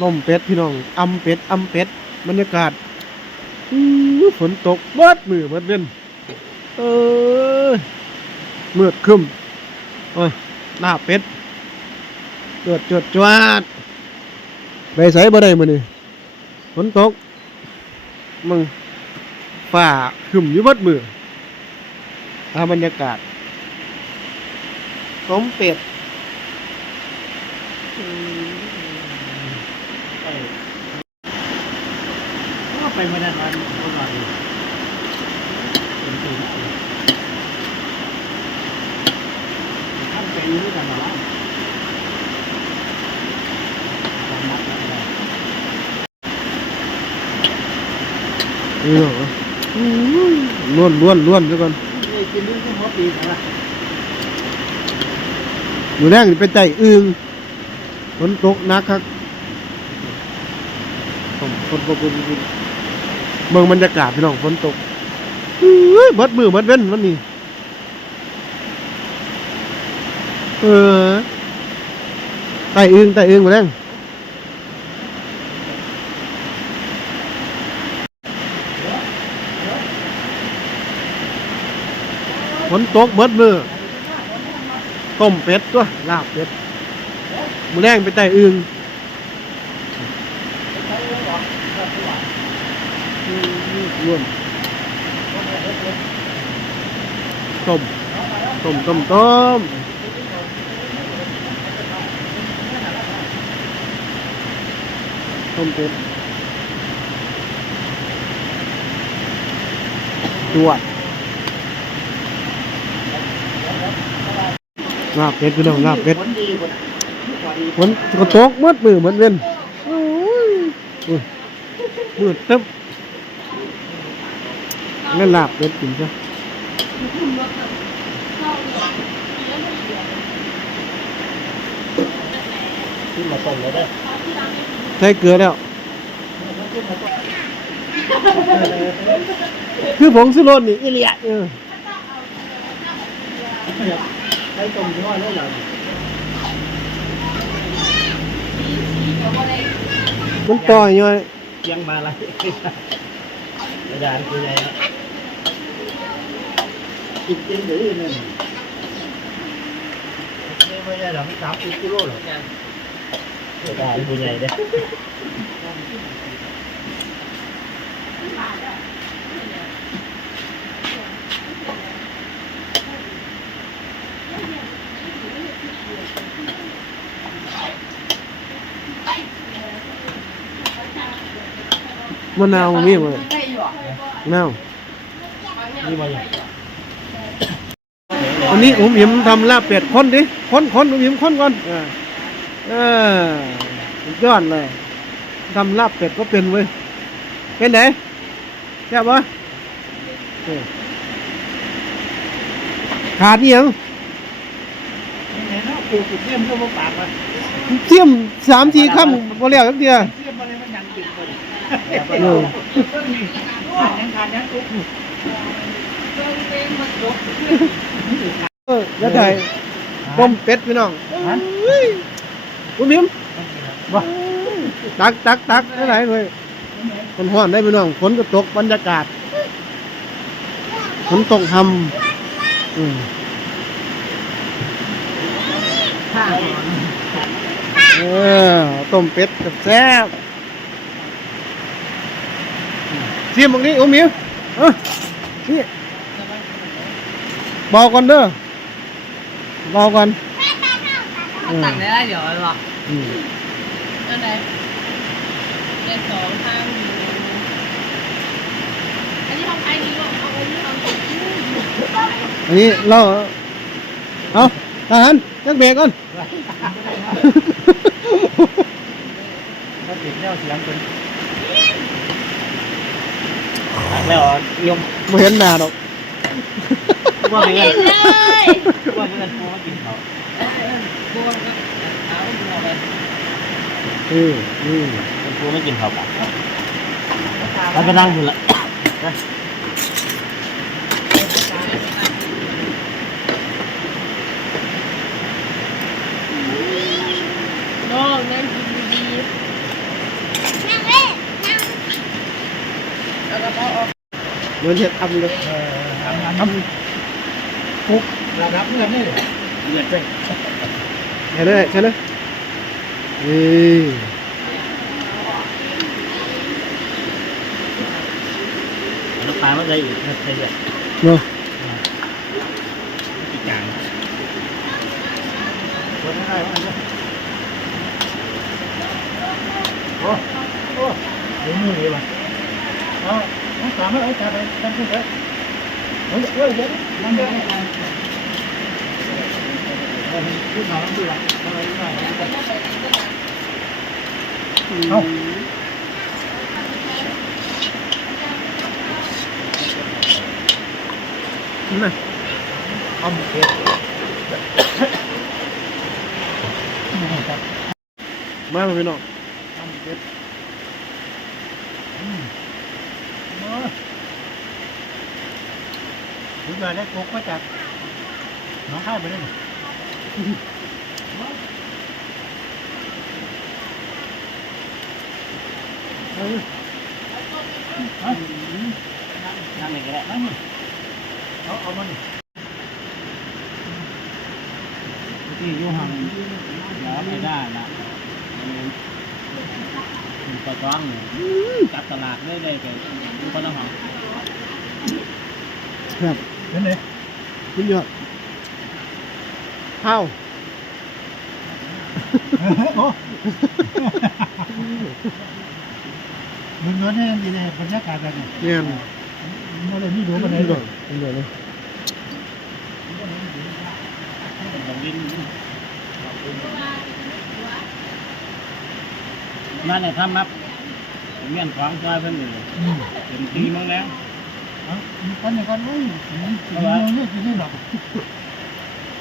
ต้มเป็ดพี่น้องอำเป็ดอำเป็ดบรรยากาศฝนตกเบิดมือเบิดเว้นเออเมืดครึ้มโอ้ยลาเป็ดเกิดจวดจวดไปใส่บ่ได้มื้อนี้ฝนตกมึงฟ้าคึมอยู่เบิดมืออาบรรยากาศต้มเป็ดก็ ไปมาได้วันก็นอนอยู่เป็นตื่นท่านเป็นรู้กันหรอลองนับแล้วได้นี่เหรอล้วนล้วนล้วนซะก่อนกินเรื่องที่หัวปีกนะหนูแรกนี่เป็นไต่อึงฝนตกนักครับฝนฝนตก เมืองบรรยากาศพี่น้องฝนตกเฮ้ยบิดมือเบิดเว้นวันนี้เออไต่อึงไต่อึงมาแรงฝนตกเบิดมือต้มเป็ดตัวลาบเป็ดหมูแดงไปไต่อึง luôn tôm. Tôm tôm tôm. Tôm tôm chuột ngạp kết cứ đầu ngạp kết vẫn có tốt mất mười vẫn lên. Ui. Mưa tấp. นั่นลาบเป็ดกินใช่ขึ้มาใช่เกลือแล้ว คือผงสุรสนี่อิเลียเออต้มันต่อยย่อยยังมาอะกระดานคือไงครับ 10cm Ini punya dah 40 kilo lah kan. Dah punya dah. Mana umi mana? Nào. Dạ. Như vậy. วมีมั้ยมะนาวนี่มาอย่างวันนี้อุ้มอิ่มทำลาบเป็ดคนดิคนคนอุ้มอิ่มคนก่อนเออเออสุดยอดเลยทำลาบเป็ดก็เป็นเว้ยเป็นไหนแซ่บปะเออขาดอีหยังไหนเนาะปลูกเทียมเพื่อมาปากมาเทียมสามทีคำบ่แล้วจักเดียวเทียมอะไรมันยังกินคนเออยังทานยังตุ๊ก เออแล้วไทยต้มเป็ดพี่น้องเอ้ยอุ้มอิ่มว่าตักตักตักได้ไหนเลยคนห้อนได้พี่น้องฝนก็ตกบรรยากาศฝนตกทำอืมข้าวเออต้มเป็ดกับแซ่บชิมตรงนี้โอ้มิวเออนี่ บอกก่อนเด้อบอกก่อนเอาตังค์ได้แล้วเดี๋ยวหรออืมอันไหนเลขสองข้างหนึ่งอันนี้ทำใครดีกว่าเอาไว้ที่ทำอันนี้เราเอาทหารจักเบรกก่อนถ้าติดแนวเสียงเป็นแล้วยม ไม่เห็นหน้าดอก ว่าเมื่กินเลยว่าเมื่อนพ่อกินเขาพ่อก็เท้าพ่อไปอืออือพ่อไม่กินเขาปะแล้วไปนั่งคุณละเน่น่งกินดีนั่งเนนั่งแล้วก็พอออกโดนเช็ดอัมเลยอัมอัม ปุ๊บระดับเงินนี่เดือดเลยใช่เลยใช่เลยนี่น้ำปลาไม่ได้อีกไม่ใช่เดือดเนาะอีกอย่างคนได้ไหมโอ้โอ้ดูมือดีป่ะเอาน้ำปลาไม่เอาจับไปจับขึ้นไปเฮ้ยเฮ้ยเดี๋ยวนั่งเดี๋ยวขึ้นมาแล้วดีป่ะเอาไปได้เอานี่ นะเอาเผ็ดนี่ครับ มามาพี่น้อง ทำเผ็ดอืมมา ถึงเวลาได้กุ๊กมาจากหน้องข้าวไปเลยเออเอานั่งนี่ก็ได้นั่งนี่เอาเอามันที่อยู่ห่างเดี๋ยวไม่ได้นะมันก็ต้องจับตลาดได้เลยแต่คนละห้อง ครับ เห็นไหมขึ้นยอดข้าวโอ้มึงเงินเนี่ยดีเลยบรรยากาศแบบนี้เงี้ยมันเลยไม่รู้กันเลนี่ยก่อนนี่ก่อนเลยนั่นแหละถ้ามับเงี้ยนของซอยเพิ่นอยู่อืมเป็นทีมั้งแล้วเอ้ามี คนอย่างกันอุ้ยกินกินเนี่ยกินนี่หรอก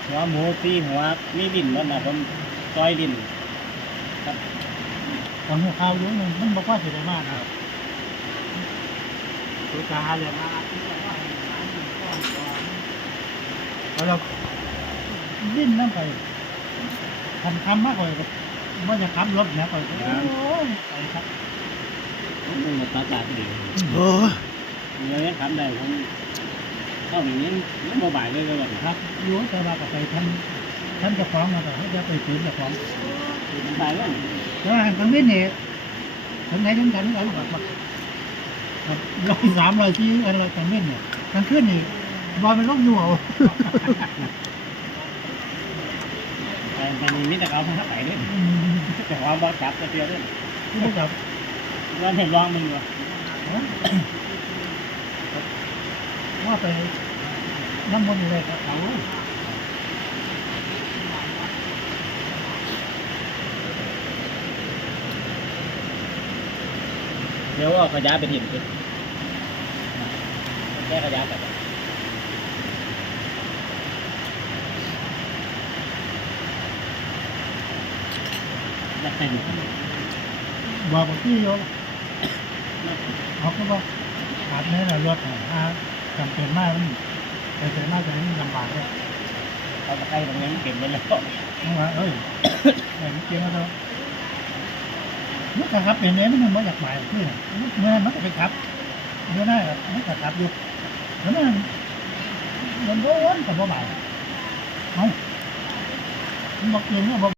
หัวหมูตีหัวมีดินมันนะผมซอยดินครับตอนหัวข้าวอยู่มันมันบอกว่าเสียดายมากนะตัวตาเลยมาเอาเราดิ้นนั่นไปทำคำมากกว่าว่าจะขับเนี่ยไปโอ้ยไปครับมันมาตาตาดีโอ้ เงี้ยทำได้ผมเข้าอย่างนี้มันบ่บ่ายเลยเลยแบบครับรู้แต่ว่าก็ไปทำท่านจะฟ้องมาแต่ให้จะไปฝืนจะฟ้องมันตายแล้วแต่ว่าทางนี้เนี่ยทางไหนทั้งกันเอาแบบว่าครับร้อยสามร้อยสี่อะไรทางนี้เนี่ยทางขึ้นนี่บอลมันล่องอยู่เอาแต่แต่นี่มิตรเขาทั้งไหนเนี่ยอืมแต่ความบ่จับจะเดียวเนี่ยที่ไม่จับว่าเห็นลองมึงวะ ว่าไปน้ำมันต์อะไรกับเขาเดี๋ยวเอาขยะไปถิ่นไปแก้ขยะกันจะเป็นบอกกับพี่โยมเขาก็บอกขาดแม่ละรถอ่า จำเป็นมากมันจำเป็นมากแต่นี่ลำบากเลยเอาตะไคร้ตรงนี้มันเก็บไปแล้วเพราะว่าเอ้ยไอ้เกี่ยวกับเรามันก็ขับเป็นเนี้ยมันไม่อยากหมายที่ไหนเมื่อมันก็ไปขับเมื่อได้มันก็ขับอยู่แล้วมันมันโดนกับบ่หมายเอ้ามันบอกเองเนี่ยบอก